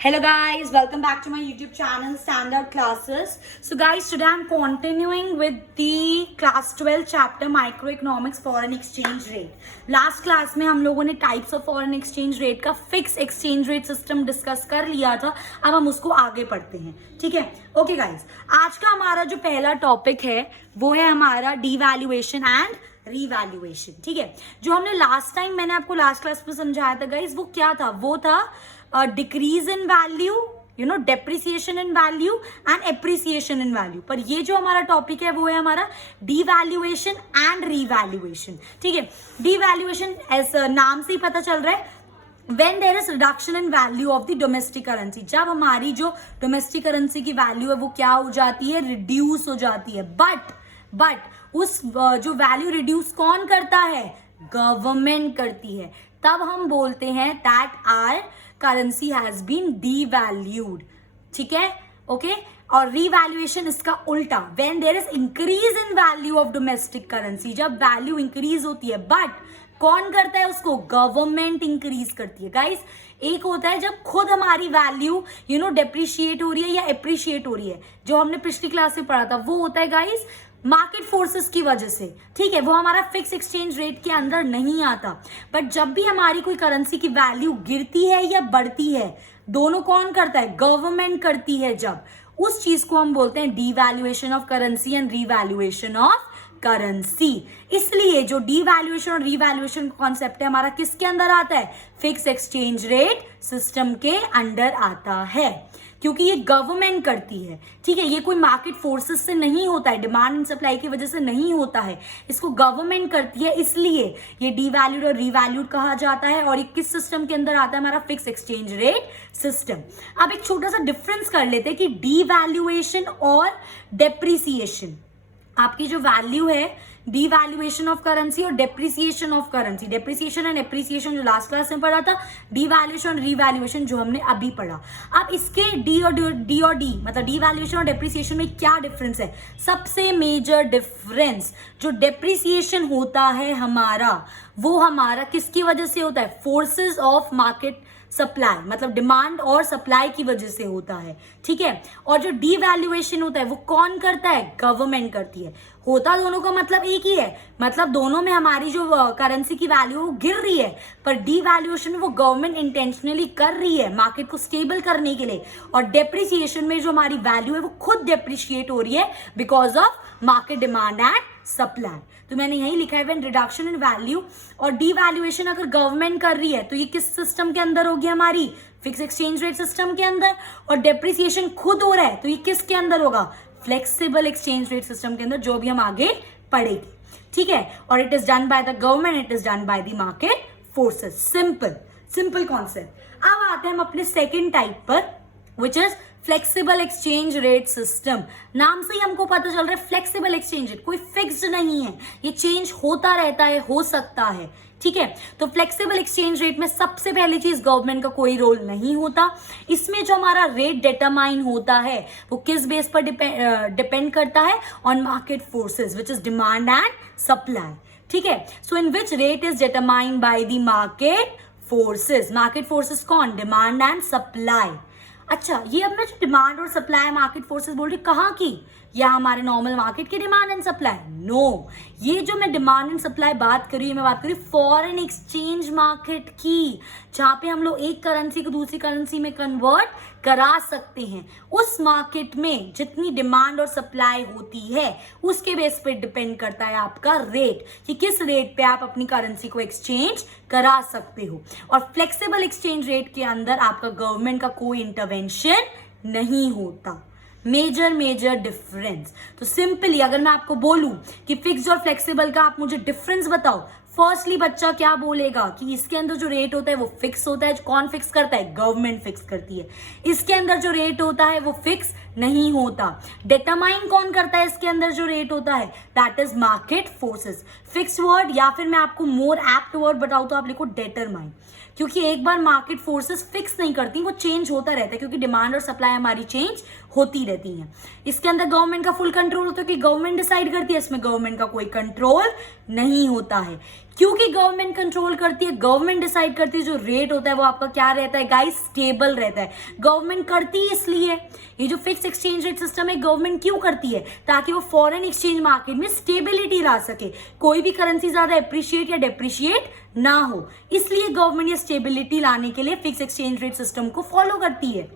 Hello guys, welcome back to my YouTube channel Standard Classes. So guys, today I'm continuing with the class 12 chapter Microeconomics Foreign Exchange Rate. Last class में हम लोगों ने types of foreign exchange rate का fixed exchange rate system discuss कर लिया था. अब हम उसको आगे पढ़ते हैं, ठीक है? Okay guys, आज का हमारा जो पहला topic है वो है हमारा devaluation and रीवैल्यूएशन. ठीक है, जो हमने लास्ट टाइम मैंने आपको लास्ट क्लास में समझाया था गाइस, वो क्या था? वो था decrease in value, depreciation in value and appreciation in value. पर ये जो हमारा टॉपिक है वो है हमारा डीवैल्यूएशन एंड रीवैल्यूएशन. ठीक है, डीवैल्यूएशन नाम से ही पता चल रहा है when there is reduction in value of the domestic currency. जब हमारी जो डोमेस्टिक करेंसी की वैल्यू है वो क्या हो जाती है? रिड्यूस हो जाती है. बट उस जो वैल्यू रिड्यूस कौन करता है? गवर्नमेंट करती है. तब हम बोलते हैं that our currency has been devalued. ठीक है, ओके. और रीवैल्यूएशन इसका उल्टा, when there is increase in value of domestic currency. जब वैल्यू इंक्रीज होती है, बट कौन करता है उसको? गवर्नमेंट इंक्रीज करती है. गाइस, एक होता है जब खुद हमारी वैल्यू डेप्रिशिएट हो रही है या एप्रिशिएट हो रही है. जो हमने पिछली क्लास में पढ़ा था वो होता है गाइस मार्केट फोर्सेस की वजह से. ठीक है, वो हमारा फिक्स एक्सचेंज रेट के अंदर नहीं आता. बट जब भी हमारी कोई करेंसी की वैल्यू गिरती है या बढ़ती है, दोनों कौन करता है? गवर्नमेंट करती है. जब उस चीज को हम बोलते हैं devaluation of currency and revaluation of currency. इसलिए जो डीवैल्यूएशन और रीवैल्यूएशन कॉन्सेप्ट है हमारा किसके अंदर आता है? फिक्स एक्सचेंज रेट सिस्टम के अंडर आता है, क्योंकि ये गवर्नमेंट करती है. ठीक है, ये कोई मार्केट फोर्सेस से नहीं होता है, डिमांड एंड सप्लाई की वजह से नहीं होता है. इसको गवर्नमेंट करती है, इसलिए ये डीवैल्यूड और रीवैल्यूड कहा जाता है. और ये किस सिस्टम के अंदर आता है? हमारा फिक्स एक्सचेंज रेट सिस्टम. अब एक छोटा सा डिफरेंस कर लेते हैं कि डीवैल्यूएशन और डेप्रिसिएशन. आपकी जो वैल्यू है डीवैल्यूएशन ऑफ करेंसी और depreciation of currency, depreciation and appreciation जो लास्ट क्लास में पढ़ा था, डीवैल्यूएशन और रीवैल्यूएशन जो हमने अभी पढ़ा. अब इसके डी मतलब डीवैल्यूएशन और डेप्रिसिएशन में क्या डिफरेंस है? सबसे मेजर डिफरेंस, जो डेप्रिसिएशन होता है हमारा, वो हमारा किसकी वजह से होता है? फोर्सेस ऑफ मार्केट सप्लाई, मतलब डिमांड और सप्लाई की वजह से होता है. ठीक है, और जो डीवैल्यूएशन होता है वो कौन करता है? गवर्नमेंट करती है. होता दोनों का मतलब एक ही है, मतलब दोनों में हमारी जो करेंसी की वैल्यू वो गिर रही है, पर डीवैल्यूएशन में वो गवर्नमेंट इंटेंशनली कर रही है मार्केट को स्टेबल करने के लिए. और डेप्रिसिएशन में जो हमारी वैल्यू है वो खुद डेप्रिशिएट हो रही है because of market demand and supply. तो मैंने यही लिखा है व्हेन रिडक्शन इन वैल्यू और डीवैल्यूएशन अगर गवर्नमेंट कर रही है तो ये किस सिस्टम के अंदर होगी? हमारी फिक्स एक्सचेंज रेट सिस्टम के अंदर. और डेप्रिसिएशन खुद हो रहा है तो ये किसके अंदर होगा? फ्लेक्सिबल एक्सचेंज रेट सिस्टम के अंदर, जो भी हम आगे पढ़ेंगे. ठीक है, और it is done by the government, it is done by the market forces. Simple concept. अब आते हैं हम अपने सेकेंड टाइप पर, which is flexible exchange rate system. नाम से ही हमको पता चल रहा है फ्लेक्सिबल एक्सचेंज रेट कोई फिक्स्ड नहीं है, ये चेंज होता रहता है, हो सकता है. ठीक है, तो फ्लेक्सिबल एक्सचेंज रेट में सबसे पहली चीज गवर्नमेंट का कोई रोल नहीं होता. इसमें जो हमारा रेट डिटरमाइन होता है वो किस बेस पर डिपेंड करता है? On market forces which is demand and supply. ठीक है, so in which rate is determined by the market forces. Market forces कौन? Demand and supply. अच्छा, ये अपना जो डिमांड और सप्लाई मार्केट फोर्सेस बोल रही, कहाँ की? या हमारे नॉर्मल मार्केट की डिमांड एंड सप्लाई? नो, ये जो मैं डिमांड एंड सप्लाई बात कर रही हूँ, मैं बात कर रही हूँ फॉरेन एक्सचेंज मार्केट की, जहां पे हम लोग एक करेंसी को दूसरी करेंसी में कन्वर्ट करा सकते हैं. उस मार्केट में जितनी डिमांड और सप्लाई होती है उसके बेस पे डिपेंड करता है आपका रेट, कि किस रेट पे आप अपनी करेंसी को एक्सचेंज करा सकते हो. और फ्लेक्सिबल एक्सचेंज रेट के अंदर आपका गवर्नमेंट का कोई इंटरवेंशन नहीं होता. Major difference. तो सिंपली अगर मैं आपको बोलूं कि फिक्स्ड और फ्लेक्सिबल का आप मुझे डिफरेंस बताओ, फर्स्टली बच्चा क्या बोलेगा कि इसके अंदर जो रेट होता है वो फिक्स होता है. कौन फिक्स करता है? गवर्नमेंट फिक्स करती है. इसके अंदर जो रेट होता है वो फिक्स नहीं होता. डिटरमाइन कौन करता है इसके अंदर जो रेट होता है? That is market forces. Fix word, या फिर मैं आपको मोर एप्ट वर्ड बताऊं तो आप लिखो डिटरमाइन. क्योंकि एक बार मार्केट फोर्सेस फिक्स नहीं करती, वो चेंज होता रहता है, क्योंकि डिमांड और सप्लाई हमारी चेंज होती रहती है। इसके अंदर गवर्नमेंट का फुल कंट्रोल होता है कि गवर्नमेंट डिसाइड करती है, इसमें गवर्नमेंट का कोई कंट्रोल नहीं होता है। क्योंकि गवर्नमेंट कंट्रोल करती है, गवर्नमेंट डिसाइड करती है, जो रेट होता है वो आपका क्या रहता है गाइस, स्टेबल रहता है। गवर्नमेंट करती है इसलिए, ये जो फिक्स एक्सचेंज रेट सिस्टम है गवर्नमेंट क्यों करती है, ताकि वो फॉरेन एक्सचेंज मार्केट में स्टेबिलिटी ला सके, कोई भी करेंसी ज्यादा एप्रिशिएट या डेप्रिशिएट ना हो। इसलिए गवर्नमेंट ये स्टेबिलिटी लाने के लिए फिक्स एक्सचेंज रेट सिस्टम को फॉलो करती है।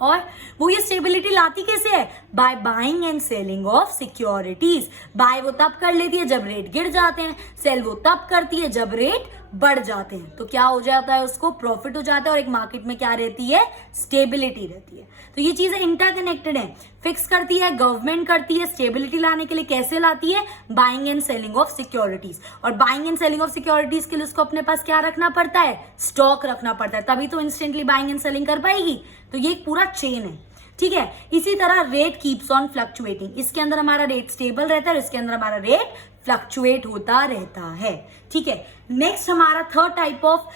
और वो ये स्टेबिलिटी लाती कैसे है, by buying and selling of securities. By वो तब कर लेती है जब रेट गिर जाते हैं, सेल वो तब करती है जब रेट बढ़ जाते हैं। तो क्या हो जाता है, उसको प्रॉफिट हो जाता है, और एक मार्केट में क्या रहती है, स्टेबिलिटी रहती है। तो ये चीजें इंटरकनेक्टेड है। फिक्स करती है गवर्नमेंट, करती है स्टेबिलिटी लाने के लिए, कैसे लाती है, buying and selling of securities. और buying and selling of securities के लिए उसको अपने पास क्या रखना पड़ता है, स्टॉक रखना पड़ता है, तभी तो इंस्टेंटली बाइंग एंड सेलिंग कर पाएगी। तो ये एक पूरा चेन है, ठीक है। इसी तरह रेट कीप्स ऑन फ्लक्चुएटिंग, इसके अंदर हमारा रेट स्टेबल रहता है और इसके अंदर हमारा रेट फ्लक्चुएट होता रहता है, ठीक है। नेक्स्ट हमारा third type of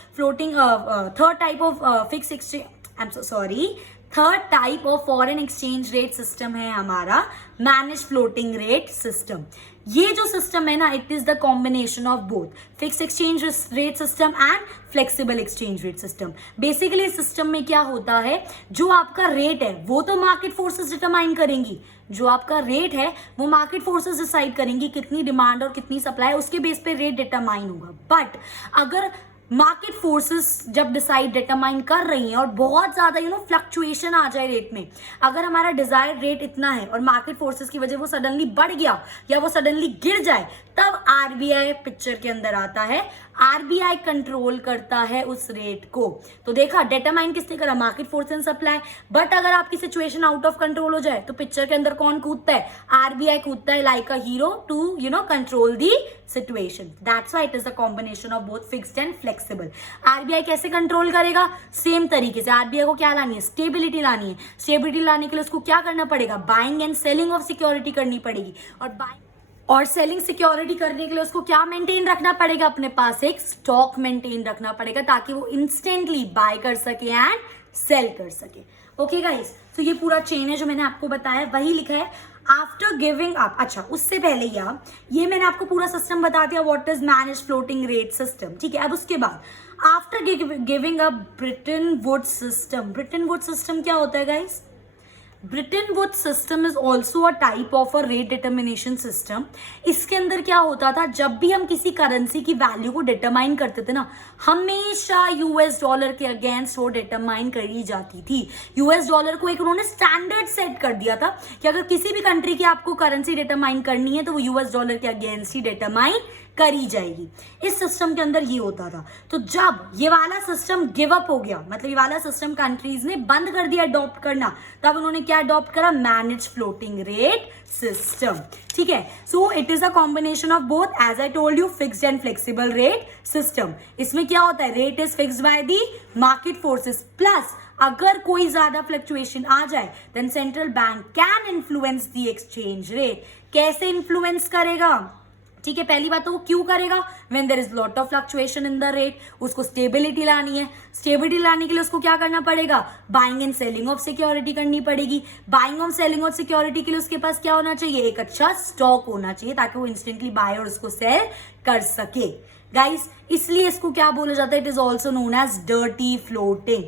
fix exchange, I am so sorry, third type of foreign exchange rate system है हमारा मैनेज फ्लोटिंग रेट सिस्टम। ये जो सिस्टम है ना, it is the combination of both fix exchange rate system and flexible exchange rate system. Basically इस system में क्या होता है, जो आपका रेट है वो तो मार्केट फोर्सेस डिटरमाइन करेंगी, जो आपका रेट है वो मार्केट फोर्सेस डिसाइड करेंगी, कितनी डिमांड और कितनी सप्लाई, उसके बेस पे रेट डिटरमाइन होगा। बट अगर मार्केट फोर्सेस जब डिटरमाइन कर रही हैं और बहुत ज्यादा फ्लक्चुएशन आ जाए रेट में, अगर हमारा डिजायर्ड रेट इतना है और मार्केट फोर्सेस की वजह वो सडनली बढ़ गया या वो सडनली गिर जाए, तब आरबीआई पिक्चर के अंदर आता है। आरबीआई कंट्रोल करता है उस रेट को। तो देखा, डिटरमाइन किसने करा, market force and supply. But अगर आपकी सिचुएशन आउट ऑफ कंट्रोल हो जाए तो पिक्चर के अंदर कौन कूदता है, आरबीआई कूदता है, like a hero to control the situation. That's why it is the combination of both fixed and flexible. RBI कैसे कंट्रोल करेगा, सेम तरीके से आरबीआई को क्या लानी है, स्टेबिलिटी लानी है। स्टेबिलिटी लाने के लिए उसको क्या करना पड़ेगा, buying and selling of security करनी पड़ेगी। और सेलिंग सिक्योरिटी करने के लिए उसको क्या मेंटेन रखना पड़ेगा, अपने पास एक स्टॉक मेंटेन रखना पड़ेगा, ताकि वो इंस्टेंटली बाय कर सके एंड सेल कर सके। ओके गाइस, तो ये पूरा चेन है जो मैंने आपको बताया, वही लिखा है आफ्टर गिविंग अप। अच्छा, उससे पहले ये मैंने आपको पूरा सिस्टम बता दिया, what is manage floating rate system, ठीक है। अब उसके बाद after giving up Bretton woods system. ब्रिटन वुड्स सिस्टम क्या होता है guys, Bretton woods system is also a type of a rate determination system. इसके अंदर क्या होता था, जब भी हम किसी करेंसी की वैल्यू को डिटरमाइन करते थे ना, हमेशा यूएस डॉलर के अगेंस्ट वो डिटरमाइन करी जाती थी। यूएस डॉलर को एक उन्होंने स्टैंडर्ड सेट कर दिया था कि अगर किसी भी कंट्री की आपको करेंसी डिटरमाइन करनी है तो वो यूएस डॉलर के अगेंस्ट ही डिटरमाइन करी जाएगी। इस सिस्टम के अंदर ये होता था। तो जब ये वाला सिस्टम गिव अप हो गया, मतलब ये वाला सिस्टम कंट्रीज ने बंद कर दिया अडॉप्ट करना, तब उन्होंने क्या अडॉप्ट करा, मैनेज फ्लोटिंग रेट सिस्टम, ठीक है। So it is a combination of both, as I told you, fixed and flexible rate system. इसमें क्या होता है, rate is fixed by the market forces, plus अगर कोई ज्यादा फ्लक्चुएशन आ जाए then central bank can influence the exchange rate. कैसे इन्फ्लुएंस करेगा, ठीक है। पहली बात तो वो क्यों करेगा, when there is lot of fluctuation in the rate, उसको स्टेबिलिटी लानी है। स्टेबिलिटी लाने के लिए उसको क्या करना पड़ेगा, buying and selling of security करनी पड़ेगी। Buying of selling of security के लिए उसके पास क्या होना चाहिए, एक अच्छा स्टॉक होना चाहिए, ताकि वो इंस्टेंटली बाय और उसको सेल कर सके गाइस। इसलिए इसको क्या बोला जाता है, it is also known as dirty floating.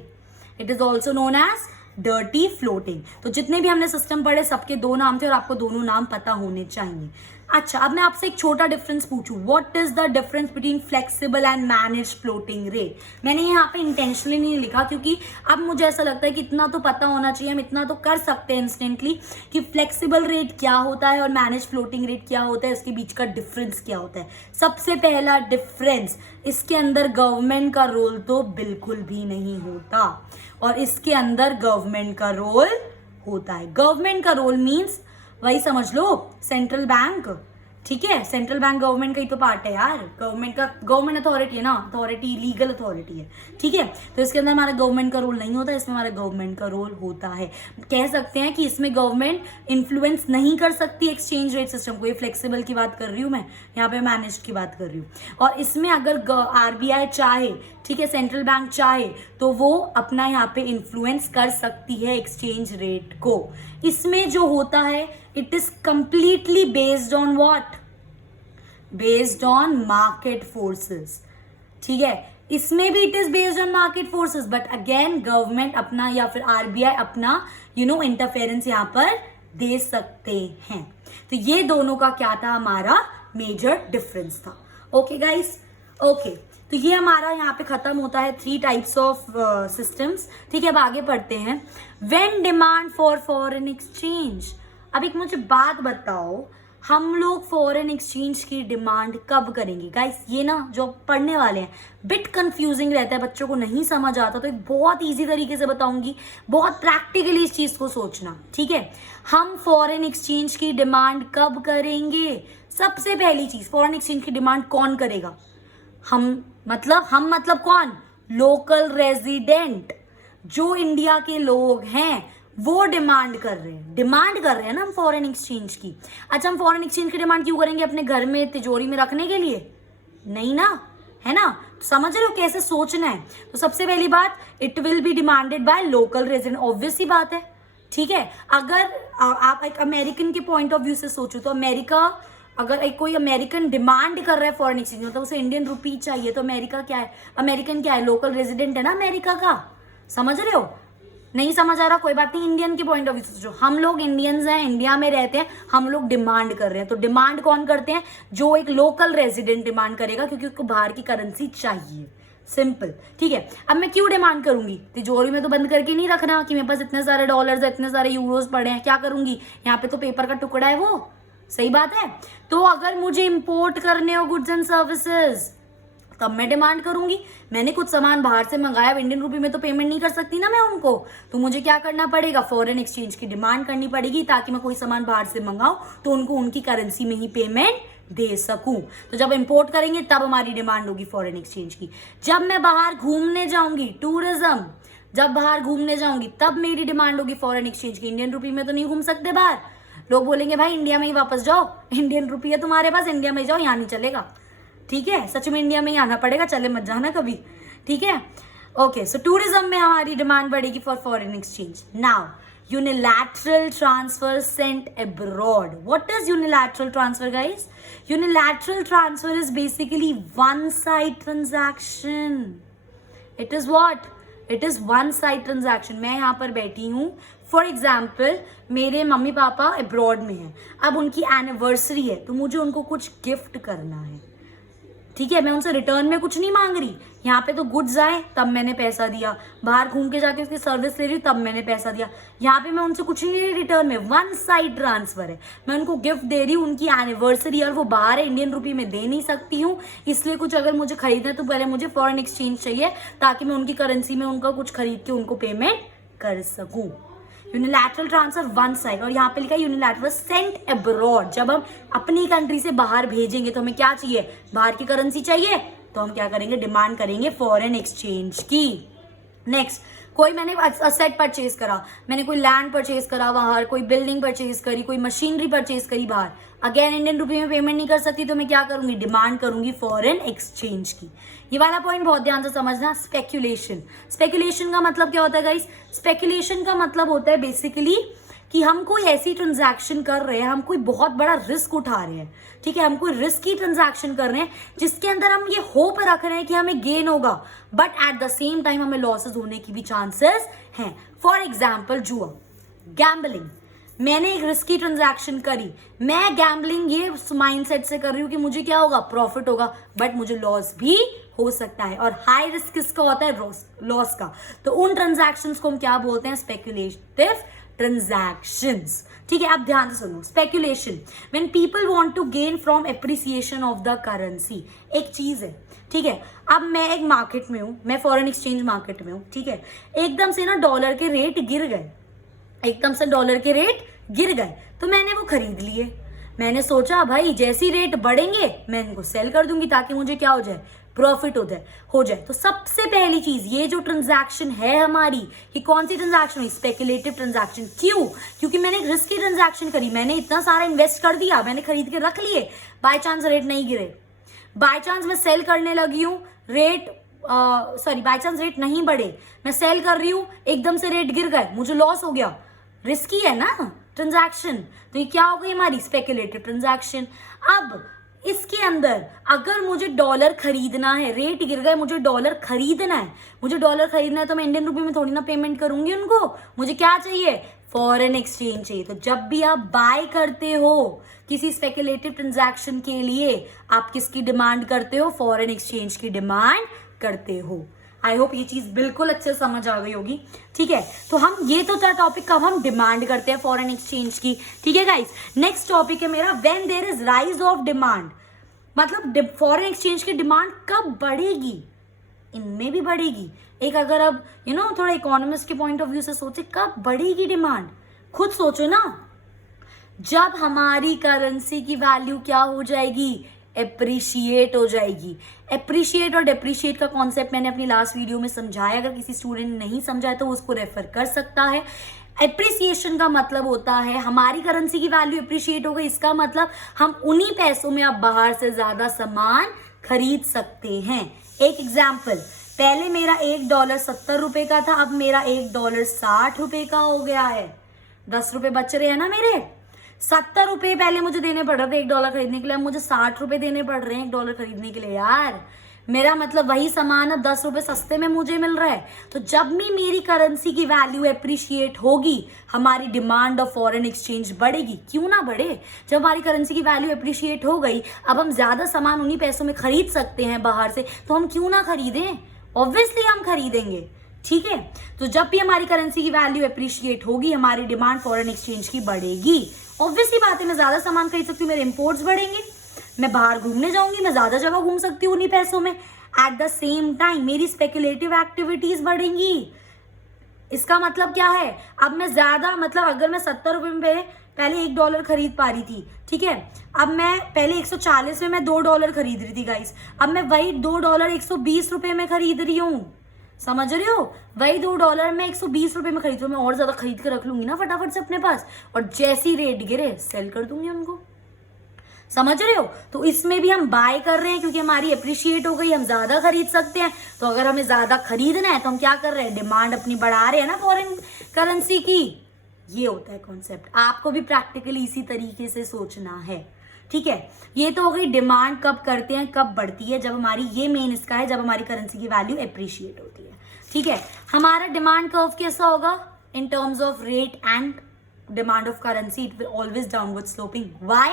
It is also known as dirty floating. तो जितने भी हमने सिस्टम पढ़े सबके दो नाम थे और आपको दोनों नाम पता होने चाहिए। अच्छा, अब मैं आपसे एक छोटा डिफरेंस पूछूं, what is the difference between flexible and manage floating rate. मैंने यहाँ पे इंटेंशनली नहीं लिखा, क्योंकि अब मुझे ऐसा लगता है कि इतना तो पता होना चाहिए, हम इतना तो कर सकते हैं इंस्टेंटली कि फ्लेक्सिबल रेट क्या होता है और मैनेज फ्लोटिंग रेट क्या होता है, उसके बीच का डिफरेंस क्या होता है। सबसे पहला डिफरेंस, इसके अंदर गवर्नमेंट का रोल तो बिल्कुल भी नहीं होता और इसके अंदर गवर्नमेंट का रोल होता है। गवर्नमेंट का रोल मीन्स वही समझ लो, सेंट्रल बैंक, ठीक है, सेंट्रल बैंक गवर्नमेंट का ही तो पार्ट है यार, गवर्नमेंट अथॉरिटी है ना, अथॉरिटी लीगल अथॉरिटी है, ठीक है। तो इसके अंदर हमारा गवर्नमेंट का रोल नहीं होता, इसमें हमारा गवर्नमेंट का रोल होता है। कह सकते हैं कि इसमें गवर्नमेंट इन्फ्लुएंस नहीं कर सकती एक्सचेंज रेट सिस्टम को, ये फ्लेक्सिबल की बात कर रही हूँ मैं, यहाँ पे मैनेज्ड की बात कर रही हूँ। और इसमें अगर आरबीआई चाहे, ठीक है, सेंट्रल बैंक चाहे तो वो अपना यहाँ पे इन्फ्लुएंस कर सकती है एक्सचेंज रेट को। इसमें जो होता है it is completely based on what, based on market forces, ठीक है। इसमें भी it is based on market forces, but again government अपना या फिर आरबीआई अपना इंटरफेरेंस यहाँ पर दे सकते हैं। तो ये दोनों का क्या था, हमारा मेजर डिफरेंस था। ओके गाइस, ओके, तो ये हमारा यहाँ पे खत्म होता है 3 टाइप्स ऑफ सिस्टम्स, ठीक है। अब आगे पढ़ते हैं। When demand for foreign exchange, अब एक मुझे बात बताओ, हम लोग फॉरेन एक्सचेंज की डिमांड कब करेंगे गाइस? ये ना जो पढ़ने वाले हैं बिट कंफ्यूजिंग रहता है, बच्चों को नहीं समझ आता, तो एक बहुत इजी तरीके से बताऊंगी, बहुत प्रैक्टिकली इस चीज को सोचना, ठीक है। हम फॉरेन एक्सचेंज की डिमांड कब करेंगे? सबसे पहली चीज, फॉरेन एक्सचेंज की डिमांड कौन करेगा? हम मतलब कौन? लोकल रेजिडेंट, जो इंडिया के लोग हैं वो डिमांड कर रहे हैं ना हम फॉरेन एक्सचेंज की। अच्छा, हम फॉरेन एक्सचेंज की डिमांड क्यों करेंगे? अपने घर में तिजोरी में रखने के लिए? नहीं ना, है ना। समझ रहे हो कैसे सोचना है? तो सबसे पहली बात, it will be demanded by local resident, obvious सी बात है, ठीक है। अगर आप एक अमेरिकन के पॉइंट ऑफ व्यू से सोचो तो अमेरिका, अगर एक कोई अमेरिकन डिमांड कर रहा है फॉरेन एक्सचेंज, मतलब उसे इंडियन रुपी चाहिए, तो अमेरिका क्या है? अमेरिकन क्या है? लोकल रेजिडेंट है ना अमेरिका का। समझ रहे हो? नहीं समझ आ रहा, कोई बात नहीं, इंडियन की पॉइंट ऑफ व्यू से सोचो। हम लोग इंडियंस हैं, इंडिया में रहते हैं, हम लोग डिमांड कर रहे हैं, तो डिमांड कौन करते हैं? जो एक लोकल रेजिडेंट डिमांड करेगा, क्योंकि उसको बाहर की करेंसी चाहिए, सिंपल, ठीक है। अब मैं क्यों डिमांड करूंगी? तिजोरी में तो बंद करके नहीं रखना कि मेरे पास इतने सारे डॉलर्स है, इतने सारे यूरोज पड़े हैं, क्या करूंगी? यहाँ पे तो पेपर का टुकड़ा है वो, सही बात है। तो अगर मुझे इंपोर्ट करने हो गुड्स एंड सर्विसेज, तब मैं डिमांड करूंगी। मैंने कुछ सामान बाहर से मंगाया, इंडियन रुपी में तो पेमेंट नहीं कर सकती ना मैं उनको, तो मुझे क्या करना पड़ेगा? फॉरेन एक्सचेंज की डिमांड करनी पड़ेगी, ताकि मैं कोई सामान बाहर से मंगाऊं तो उनको उनकी करेंसी में ही पेमेंट दे सकूं। तो जब इंपोर्ट करेंगे तब हमारी डिमांड होगी फॉरेन एक्सचेंज की। जब मैं बाहर घूमने जाऊंगी, टूरिज्म, जब बाहर घूमने जाऊंगी तब मेरी डिमांड होगी फॉरेन एक्सचेंज की। इंडियन रुपी में तो नहीं घूम सकते बाहर, लोग बोलेंगे भाई इंडिया में ही वापस जाओ, इंडियन रुपी है तुम्हारे पास, इंडिया में जाओ, यहाँ नहीं चलेगा, ठीक है। सच में इंडिया में ही आना पड़ेगा, चले मत जाना कभी, ठीक है। ओके, सो टूरिज्म में हमारी डिमांड बढ़ेगी for foreign exchange. Now unilateral transfer sent abroad. What is unilateral transfer guys? Unilateral transfer is basically one side transaction. It is what? It is one side transaction. मैं यहाँ पर बैठी हूँ, for example मेरे मम्मी पापा abroad में हैं, अब उनकी एनिवर्सरी है, तो मुझे उनको कुछ गिफ्ट करना है, ठीक है। मैं उनसे रिटर्न में कुछ नहीं मांग रही, यहाँ पे तो गुड्स आए तब मैंने पैसा दिया, बाहर घूम के जाके उसकी सर्विस ले रही हूँ तब मैंने पैसा दिया, यहाँ पे मैं उनसे कुछ नहीं ले रही रिटर्न में, वन साइड ट्रांसफर है। मैं उनको गिफ्ट दे रही हूँ, उनकी एनिवर्सरी, और वो बाहर है, इंडियन रुपी में दे नहीं सकती हूँ, इसलिए कुछ अगर मुझे खरीदना है तो पहले मुझे फॉरेन एक्सचेंज चाहिए, ताकि मैं उनकी करेंसी में उनका कुछ खरीद के उनको पेमेंट कर सकूँ। यूनिलैटरल ट्रांसफर वन साइड, और यहाँ पे लिखा है यूनिलैटरल सेंट अब्रॉड। जब हम अपनी कंट्री से बाहर भेजेंगे तो हमें क्या चाहिए? बाहर की करेंसी चाहिए, तो हम क्या करेंगे? डिमांड करेंगे फॉरेन एक्सचेंज की। नेक्स्ट, कोई मैंने असेट परचेज करा, मैंने कोई लैंड परचेज करा बाहर, कोई बिल्डिंग परचेज करी, कोई मशीनरी परचेज करी बाहर, अगेन इंडियन रुपी में पेमेंट नहीं कर सकती, तो मैं क्या करूंगी? डिमांड करूंगी फॉरेन एक्सचेंज की। ये वाला पॉइंट बहुत ध्यान से समझना। स्पेक्यूलेशन, स्पेक्यूलेशन का मतलब क्या होता है गाइस? स्पेक्यूलेशन का मतलब होता है बेसिकली कि हम कोई ऐसी ट्रांजैक्शन कर रहे हैं, हम कोई बहुत बड़ा रिस्क उठा रहे हैं, ठीक है, हम कोई रिस्क की ट्रांजैक्शन कर रहे हैं जिसके अंदर हम ये होप रख रहे हैं कि हमें गेन होगा, but at the same time हमें लॉसेस होने की भी चांसेस हैं। फॉर एग्जाम्पल जुआ, गैम्बलिंग। मैंने एक रिस्की ट्रांजैक्शन करी, मैं गैम्बलिंग ये माइंडसेट से कर रही हूँ कि मुझे क्या होगा? प्रॉफिट होगा, बट मुझे लॉस भी हो सकता है, और हाई रिस्क किसका होता है? लॉस का। तो उन ट्रांजैक्शंस को हम क्या बोलते हैं? स्पेक्यूलेटिव ट्रांजैक्शंस, ठीक है। अब ध्यान से सुनो। Speculation, when people want to gain from appreciation of the currency, एक चीज है, ठीक है। अब मैं एक मार्केट में हूं, मैं फॉरेन एक्सचेंज मार्केट में हूं, ठीक है। एकदम से ना डॉलर के रेट गिर गए, एकदम से डॉलर के रेट गिर गए, तो मैंने वो खरीद लिए। मैंने सोचा भाई जैसी रेट बढ़ेंगे मैं इनको सेल कर दूंगी ताकि मुझे क्या हो जाए, प्रॉफिट हो जाए। तो सबसे पहली चीज ये जो ट्रांजैक्शन है हमारी, ये कौन सी ट्रांजैक्शन हुई, स्पेकुलेटिव ट्रांजैक्शन। क्यों? क्योंकि मैंने एक रिस्की ट्रांजैक्शन करी, मैंने इतना सारा इन्वेस्ट कर दिया, मैंने खरीद के रख लिए, बाय चांस रेट नहीं गिरे, बाय चांस मैं सेल करने लगी हूँ, बाय चांस रेट नहीं बढ़े, मैं सेल कर रही हूँ, एकदम से रेट गिर गए, मुझे लॉस हो गया, रिस्की है ना ट्रांजैक्शन। तो ये क्या हो गई हमारी, स्पेकुलेटिव ट्रांजैक्शन। अब इसके अंदर अगर मुझे डॉलर खरीदना है, रेट गिर गए, मुझे डॉलर खरीदना है, तो मैं इंडियन रुपए में थोड़ी ना पेमेंट करूंगी उनको, मुझे क्या चाहिए, फॉरेन एक्सचेंज चाहिए। तो जब भी आप बाय करते हो किसी स्पेकुलेटिव ट्रांजैक्शन के लिए, आप किसकी डिमांड करते हो, फॉरेन एक्सचेंज की डिमांड करते हो। आई होप ये चीज बिल्कुल अच्छे से समझ आ गई होगी। ठीक है, तो हम ये तो था टॉपिक कब हम डिमांड करते हैं फॉरेन एक्सचेंज की। ठीक है गाइस, नेक्स्ट टॉपिक है मेरा when there is rise of demand, मतलब फॉरेन एक्सचेंज की डिमांड कब बढ़ेगी, इनमें भी बढ़ेगी। एक अगर अब थोड़ा इकोनॉमिस्ट के पॉइंट ऑफ व्यू से सोचे, कब बढ़ेगी डिमांड, खुद सोचो ना, जब हमारी करेंसी की वैल्यू क्या हो जाएगी, एप्रिशिएट हो जाएगी। एप्रिशिएट और डेप्रिशिएट का कॉन्सेप्ट मैंने अपनी लास्ट वीडियो में समझाया, अगर किसी स्टूडेंट ने नहीं समझाया तो उसको रेफर कर सकता है। एप्रिसिएशन का मतलब होता है हमारी करेंसी की वैल्यू एप्रिशिएट हो गई, इसका मतलब हम उन्हीं पैसों में अब बाहर से ज्यादा सामान खरीद सकते हैं। एक एग्जाम्पल, पहले मेरा $1 70 रुपए का था, अब मेरा $1 60 रुपए का हो गया है, 10 रुपए बच रहे हैं ना मेरे। 70 रुपए पहले मुझे देने पड़ रहे थे $1 खरीदने के लिए, अब मुझे 60 रुपए देने पड़ रहे हैं $1 खरीदने के लिए। यार मेरा मतलब वही सामान अब 10 रुपए सस्ते में मुझे मिल रहा है। तो जब भी मेरी करेंसी की वैल्यू एप्रिशिएट होगी, हमारी डिमांड ऑफ फॉरेन एक्सचेंज बढ़ेगी। क्यों ना बढ़े, जब हमारी करेंसी की वैल्यू एप्रिशिएट हो गई, अब हम ज्यादा सामान उन्हीं पैसों में खरीद सकते हैं बाहर से, तो हम क्यों ना खरीदें, ऑब्वियसली हम खरीदेंगे। ठीक है, तो जब भी हमारी करेंसी की वैल्यू एप्रिशिएट होगी, हमारी डिमांड फॉरेन एक्सचेंज की बढ़ेगी। ऑब्वियसली बात है, मैं ज्यादा सामान खरीद सकती हूँ, मेरे इंपोर्ट्स बढ़ेंगे, मैं बाहर घूमने जाऊंगी, मैं ज्यादा जगह घूम सकती हूँ उन्हीं पैसों में। एट द सेम टाइम मेरी स्पेकुलेटिव एक्टिविटीज बढ़ेंगी। इसका मतलब क्या है, अब मैं ज्यादा, मतलब अगर मैं 70 रुपए में पहले $1 खरीद पा रही थी, ठीक है, अब मैं पहले 140 में मैं $2 खरीद रही थी गाइस, अब मैं वही $2 120 रुपए में खरीद रही हूँ। समझ रहे हो, वही $2 में 120 रुपए में खरीद रही हूँ। मैं और ज्यादा खरीद के रख लूंगी ना फटाफट से अपने पास, और जैसी रेट गिरे सेल कर दूंगी उनको। समझ रहे हो, तो इसमें भी हम बाय कर रहे हैं क्योंकि हमारी एप्रिशिएट हो गई, हम ज्यादा खरीद सकते हैं। तो अगर हमें ज्यादा खरीदना है तो हम क्या कर रहे हैं, डिमांड अपनी बढ़ा रहे हैं ना फॉरेन करेंसी की। ये होता है कॉन्सेप्ट, आपको भी प्रैक्टिकली इसी तरीके से सोचना है। ठीक है, ये तो हो गई डिमांड कब करते हैं, कब बढ़ती है, जब हमारी, ये मेन इसका है, जब हमारी करेंसी की वैल्यू एप्रिशिएट होती है। ठीक है, हमारा डिमांड कर्व कैसा होगा, in terms of rate and demand of currency, it will always downward sloping. Why?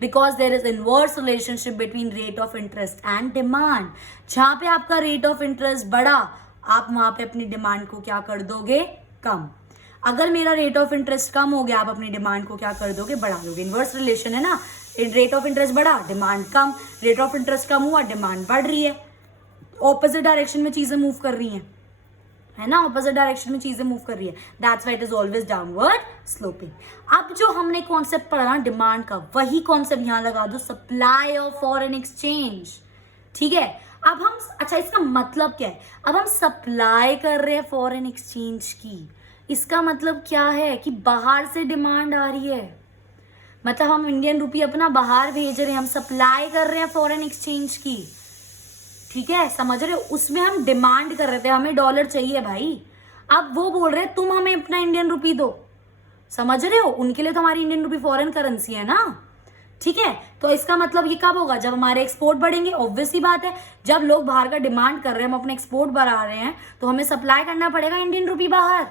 Because there is inverse relationship between rate of interest and demand. जहां पे आपका rate of interest बढ़ा, आप वहां पे अपनी डिमांड को क्या कर दोगे, कम। अगर मेरा रेट ऑफ इंटरेस्ट कम हो गया, आप अपनी डिमांड को क्या कर दोगे, बढ़ा दोगे। इनवर्स रिलेशन है ना, रेट ऑफ इंटरेस्ट बढ़ा, डिमांड कम, रेट ऑफ इंटरेस्ट कम हुआ, डिमांड बढ़ रही है। ऑपोजिट डायरेक्शन में चीजें मूव कर रही हैं, है ना, ऑपोजिट डायरेक्शन में चीजें मूव कर रही है। That's why it is always downward sloping. अब जो हमने कॉन्सेप्ट पढ़ा ना डिमांड का, वही कॉन्सेप्ट यहां लगा दो, सप्लाई ऑफ फॉरेन एक्सचेंज। ठीक है, अब हम, अच्छा इसका मतलब क्या है, अब हम सप्लाई कर रहे हैं फॉरेन एक्सचेंज की, इसका मतलब क्या है कि बाहर से डिमांड आ रही है, मतलब हम इंडियन रुपी अपना बाहर भेज रहे हैं, हम सप्लाई कर रहे हैं फॉरेन एक्सचेंज की। ठीक है, समझ रहे हो, उसमें हम डिमांड कर रहे थे, हमें डॉलर चाहिए भाई, अब वो बोल रहे तुम हमें अपना इंडियन रुपी दो। समझ रहे हो, उनके लिए तो हमारी इंडियन रुपी फॉरेन करेंसी है ना। ठीक है, तो इसका मतलब ये कब होगा, जब हमारे एक्सपोर्ट बढ़ेंगे। ऑब्वियसली बात है, जब लोग बाहर का डिमांड कर रहे हैं, हम अपने एक्सपोर्ट बढ़ा रहे हैं, तो हमें सप्लाई करना पड़ेगा इंडियन रुपी बाहर,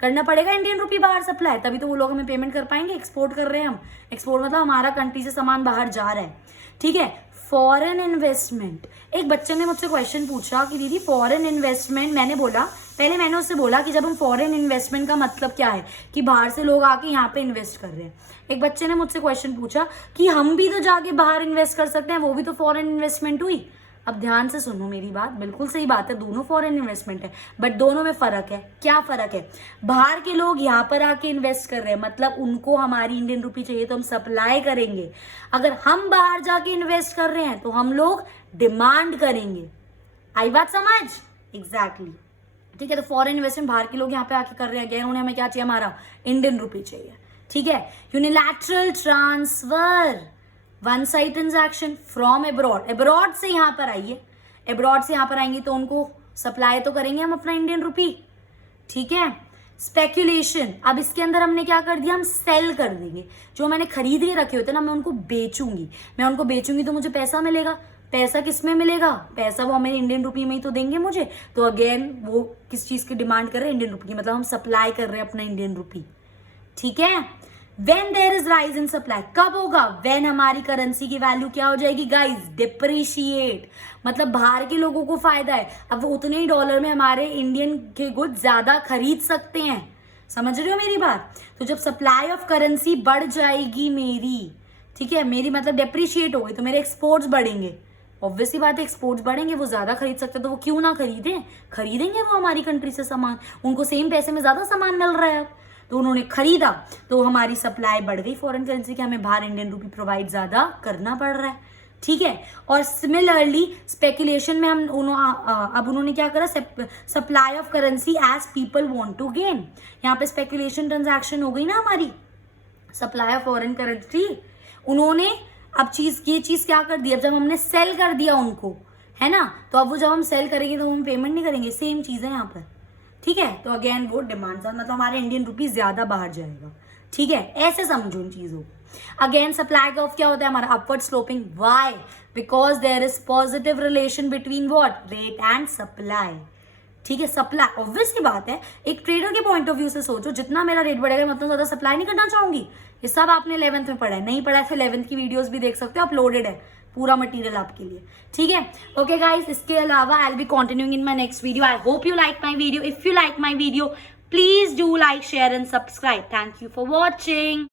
करना पड़ेगा इंडियन रुपी बाहर सप्लाई, तभी तो वो लोग हमें पेमेंट कर पाएंगे। एक्सपोर्ट कर रहे हैं हम, एक्सपोर्ट मतलब हमारा कंट्री से सामान बाहर जा रहा है। ठीक है, फॉरेन इन्वेस्टमेंट, एक बच्चे ने मुझसे क्वेश्चन पूछा कि दीदी फॉरेन इन्वेस्टमेंट, मैंने बोला, पहले मैंने उससे बोला कि जब हम फॉरेन इन्वेस्टमेंट का मतलब क्या है, कि बाहर से लोग आके यहाँ पे इन्वेस्ट कर रहे हैं। एक बच्चे ने मुझसे क्वेश्चन पूछा कि हम भी तो जाके बाहर इन्वेस्ट कर सकते हैं, वो भी तो फॉरेन इन्वेस्टमेंट हुई। अब ध्यान से सुनो मेरी बात, बिल्कुल सही बात है, दोनों फॉरेन इन्वेस्टमेंट है, बट दोनों में फर्क है। क्या फर्क है? बाहर के लोग यहाँ पर आके इन्वेस्ट कर रहे हैं, मतलब उनको हमारी इंडियन रुपी चाहिए तो हम सप्लाई करेंगे। अगर हम बाहर जाके इन्वेस्ट कर रहे हैं तो हम लोग डिमांड करेंगे। आई बात समझ? एग्जैक्टली। ठीक है, तो फॉरेन इन्वेस्टमेंट बाहर के लोग यहाँ पे आके कर रहे हैं, अगेन उन्हें हमें क्या चाहिए? हमारा इंडियन रुपी चाहिए। ठीक है, unilateral transfer, one side transaction from abroad, abroad से यहाँ पर आइए, एब्रॉड से यहाँ पर आएंगे तो उनको सप्लाई तो करेंगे हम अपना इंडियन रुपी। ठीक है, स्पेक्यूलेशन, अब इसके अंदर हमने क्या कर दिया? हम सेल कर देंगे। जो मैंने खरीद के रखे होते ना, मैं उनको बेचूंगी। मैं उनको बेचूंगी तो मुझे पैसा मिलेगा। पैसा किस में मिलेगा? पैसा वो हमें इंडियन रुपी में ही तो देंगे मुझे। तो अगेन वो किस चीज की डिमांड कर रहे हैं? इंडियन रुपी की, मतलब हम सप्लाई कर रहे हैं अपना इंडियन रुपी। ठीक है, when there is rise in supply, कब होगा? वेन हमारी करेंसी की वैल्यू क्या हो जाएगी गाइज? डिप्रिशिएट, मतलब बाहर के लोगों को फायदा है, अब वो उतने ही डॉलर में हमारे इंडियन के गुड्स ज्यादा खरीद सकते हैं। समझ रहे हो मेरी बात? तो जब सप्लाई ऑफ करेंसी बढ़ जाएगी मेरी, ठीक है, मेरी मतलब डिप्रिशिएट हो गई, तो मेरे एक्सपोर्ट्स बढ़ेंगे। ऑब्वियसली बात है, एक्सपोर्ट्स बढ़ेंगे, वो ज्यादा खरीद सकते हैं, तो वो क्यों ना खरीदें? खरीदेंगे वो हमारी कंट्री से सामान, उनको सेम पैसे में ज्यादा सामान मिल रहा है, तो उन्होंने खरीदा, तो हमारी सप्लाई बढ़ गई फॉरेन करेंसी की, हमें बाहर इंडियन रुपी प्रोवाइड ज्यादा करना पड़ रहा है। ठीक है, और सिमिलरली स्पेकुलेशन में हम अब उन्होंने क्या करा? Supply of currency as people want to gain, यहाँ पे स्पेकुलेशन ट्रांजैक्शन हो गई ना हमारी, सप्लाई ऑफ फॉरेन करेंसी। उन्होंने अब ये चीज क्या कर दी? अब जब हमने सेल कर दिया उनको, है ना, तो अब वो जब हम सेल करेंगे तो हम पेमेंट नहीं करेंगे, सेम चीज है यहाँ पर। ठीक है, तो अगेन वो डिमांड, मतलब हमारे इंडियन रुपीज ज्यादा बाहर जाएगा। ठीक है, ऐसे समझो इन चीजों को। अगेन सप्लाई कर्व क्या होता है हमारा? Upward sloping. Why? Because there is positive relation between what? Rate and supply. ठीक है, सप्लाई, ऑब्वियसली बात है, एक ट्रेडर के पॉइंट ऑफ व्यू से सोचो, जितना मेरा रेट बढ़ेगा मैं उतना ज्यादा सप्लाई नहीं करना चाहूंगी। ये सब आपने 11th में पढ़ा है, नहीं पढ़ा है तो 11th की वीडियोस भी देख सकते हो, अपलोडेड है पूरा मटेरियल आपके लिए। ठीक है, ओके गाइस, इसके अलावा I will be continuing in my next video. I hope you like my video. If you like my video, please do like, share and subscribe. Thank you for watching.